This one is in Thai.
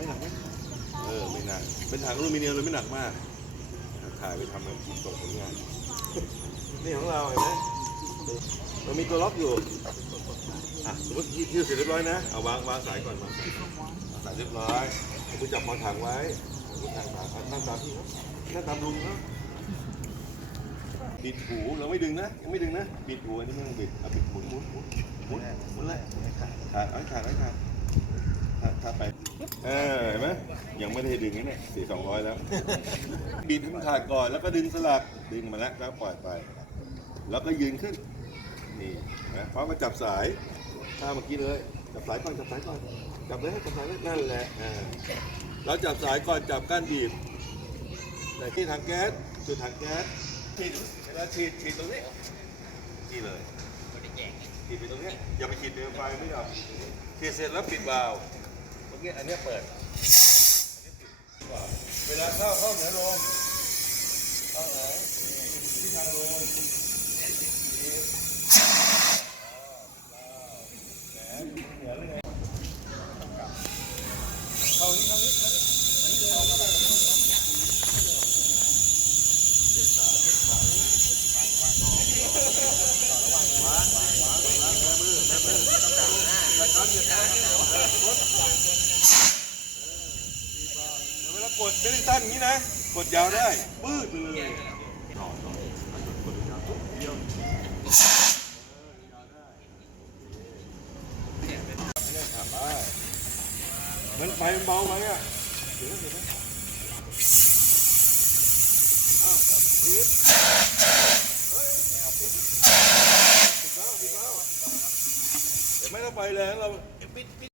ไม่หนักเออไม่หนัก เป็นถังอลูมิเนียมเลยไม่หนักมากถ่ายไปทำมันส่งผลงานนี่ของเราเห็นไหมมันมีตัวล็อกอยู่อะสมมติที่เสร็จเรียบร้อยนะเอาวางวางสายก่อนวางสายเรียบร้อยเอาคุณจับมอถังไว้คุณถังมานั่งตามพี่ครับนั่งตามลุงครับบิดหูเราไม่ดึงนะยังไม่ดึงนะบิดหูอันนี้ไม่ต้องบิดเอาบิดหมุนหมุนหมุนหมุนหมุนเลยขาดเอาขาดเอาขาด เออเห็นไหมยังไม่ได้ดึงนะเนี่ยสี่สองร้อยแล้วบิดให้มันขาดก่อนแล้วก็ดึงสลักดึงมาแล้วแล้วปล่อยไป แล้วก็ยืนขึ้นนี่นะพร้อมมาจับสายท่าเมื่อกี้เลยจับสายก่อนจับสายก่อนจับเลยจับสายเลยนั่นแหละอ่าเราจับสายก่อนจับก้านบีบแต่ที่ถังแก๊สจุดถังแก๊สฉีดเวลาฉีดฉีดตรงนี้ฉีดเลยฉีดไปตรงนี้อย่าไปฉีดเปลวไฟไม่ดับฉีดเสร็จแล้วปิดวาล์ว เมื่อกี้อันนี้เปิดเวลาเข้าเข้าเหนือลมเข้าไหนที่ทางลมเข้านี้เข้านี้เข้านี้อันนี้เอาเข้าไปเวลากดไม่ได้สั้นอย่างนี้นะกดยาวได้ปื้ดไปเลยต่อต่อ กดยาวปุ๊บเดียวไม่ได้ขับไปมันไฟมันเบาไหมอะเดี๋ยวเดี๋ยวนะอ้าวเอาปิดเฮ้ยเอาปิดปิดแล้วปิดแล้วเห็นไหมถ้าไฟแรงเราปิดปิด